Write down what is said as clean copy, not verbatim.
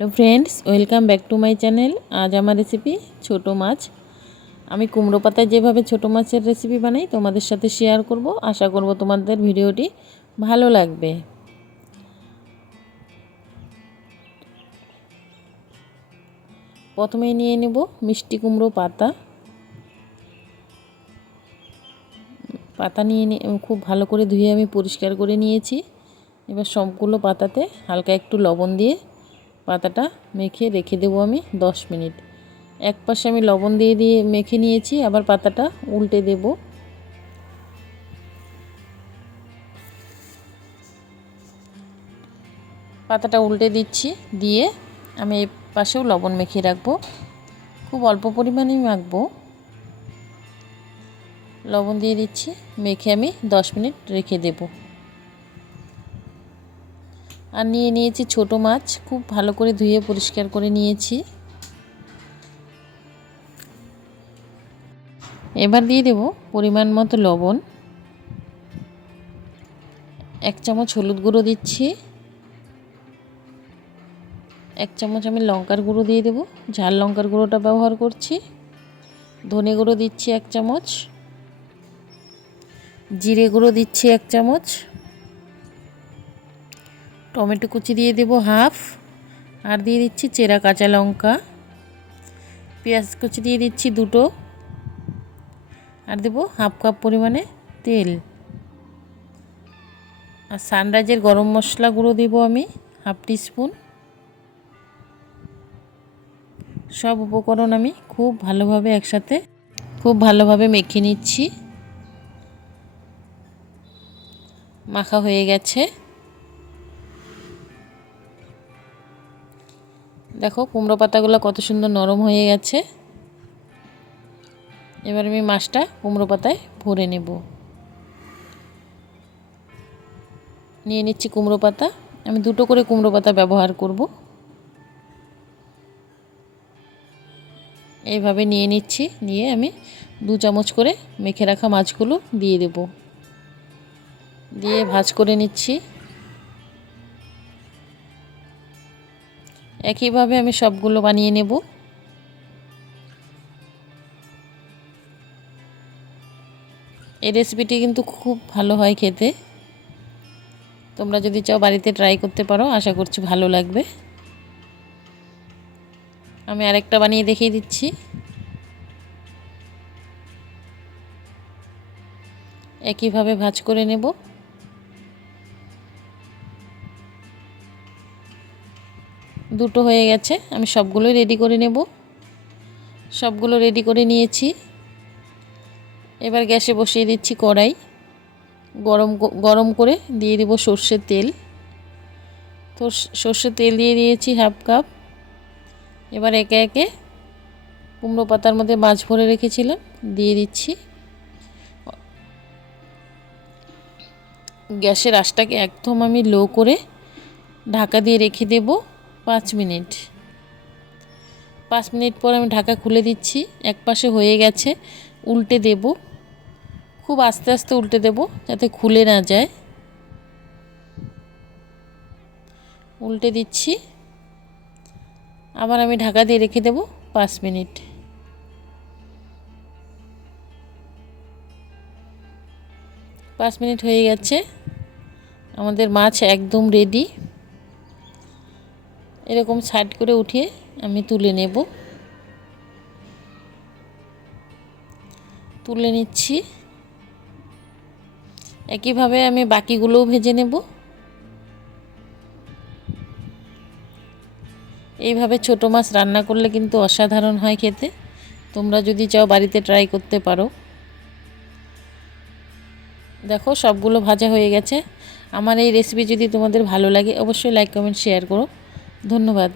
Hello friends, welcome back to my channel. आज हमार recipe छोटो माछ। আমি কুমড়ো পাতায় যেভাবে ছোটো মাছের রেসিপি বানাই তোমাদের সাথে শেয়ার করব। আশা করব তোমাদের ভিডিওটি ভালো লাগবে। প্রথমে নিয়ে নেব মিষ্টি কুমড়ো পাতা। পাতা নিয়ে খুব ভালো করে ধুয়ে আমি পরিষ্কার করে নিয়েছি। এবার সবগুলো পাতাতে হালকা একটু লবণ দিয়ে পাতাটা মেখে রেখে দেবো আমি 10 মিনিট। এক পাশে আমি লবণ দিয়ে মেখে নিয়েছি, আবার পাতাটা উল্টে দেব। পাতাটা উল্টে দিচ্ছি, দিয়ে আমি এই পাশেও লবণ মেখে রাখবো। খুব অল্প পরিমাণেই মাখবো। লবণ দিয়ে দিচ্ছি, মেখে আমি 10 মিনিট রেখে দেব। আর নিয়ে নিয়েছি ছোটো মাছ, খুব ভালো করে ধুয়ে পরিষ্কার করে নিয়েছি। এবার দিয়ে দেব পরিমাণ মতো লবণ। 1 চামচ হলুদ গুঁড়ো দিচ্ছি। 1 চামচ আমি লঙ্কার গুঁড়ো দিয়ে দেব, ঝাল লঙ্কার গুঁড়োটা ব্যবহার করছি। ধনে গুঁড়ো দিচ্ছি 1 চামচ। জিরে গুঁড়ো দিচ্ছি 1 চামচ। টমেটো কুচি দিয়ে দেব হাফ। আর দিয়ে দিচ্ছি চেরা কাঁচা লঙ্কা। পেঁয়াজ কুচি দিয়ে দিচ্ছি 2টো। আর দেব হাফ কাপ পরিমাণে তেল। আর সানরাইজের গরম মশলা গুঁড়ো দেব আমি হাফ টিস্পুন। সব উপকরণ আমি খুব ভালোভাবে মেখে নিচ্ছি। মাখা হয়ে গেছে। দেখো কুমড়ো পাতাগুলো কত সুন্দর নরম হয়ে গেছে। এবার আমি মাছটা কুমড়ো পাতায় ভরে নেব। নিয়ে নিচ্ছি কুমড়ো পাতা। আমি 2টো করে কুমড়ো পাতা ব্যবহার করব। এইভাবে নিয়ে নিচ্ছি, নিয়ে আমি 2 চামচ করে মেখে রাখা মাছগুলো দিয়ে দেব। দিয়ে ভাজ করে নিচ্ছি। একইভাবে আমি সবগুলো বানিয়ে নেব। এই রেসিপিটি কিন্তু খুব ভালো হয় খেতে। তোমরা যদি চাও বাড়িতে ট্রাই করতে পারো, আশা করছি ভালো লাগবে। আমি আরেকটা বানিয়ে দেখিয়ে দিচ্ছি। একইভাবে ভাজ করে নেব। দুটো হয়ে গেছে, আমি সবগুলোই রেডি করে নেব। সবগুলো রেডি করে নিয়েছি। এবার গ্যাসে বসিয়ে দিচ্ছি কড়াই। গরম করে দিয়ে দেব সর্ষের তেল। তো সর্ষের তেল দিয়ে দিয়েছি হাফ কাপ। এবার একে একে কুমড়ো পাতার মধ্যে মাছ ভরে রেখেছিলাম দিয়ে দিচ্ছি। গ্যাসের আঁচটাকে একদম আমি লো করে ঢাকা দিয়ে রেখে দেব 5 মিনিট। 5 মিনিট পর আমি ঢাকা খুলে দিচ্ছি। এক পাশে হয়ে গেছে, উল্টে দেব। খুব আস্তে আস্তে উল্টে দেব যাতে খুলে না যায়। উল্টে দিচ্ছি। আবার আমি ঢাকা দিয়ে রেখে দেব 5 মিনিট। 5 মিনিট হয়ে গেছে, আমাদের মাছ একদম রেডি। এরকম সাইড করে উঠিয়ে আমি তুলে নেব। তুলে নিচ্ছি। একইভাবে আমি বাকিগুলোও ভেজে নেব। এইভাবে ছোটো মাছ রান্না করলে কিন্তু অসাধারণ হয় খেতে। তোমরা যদি চাও বাড়িতে ট্রাই করতে পারো। দেখো সবগুলো ভাজা হয়ে গেছে। আমার এই রেসিপি যদি তোমাদের ভালো লাগে অবশ্যই লাইক কমেন্ট শেয়ার করো। ধন্যবাদ।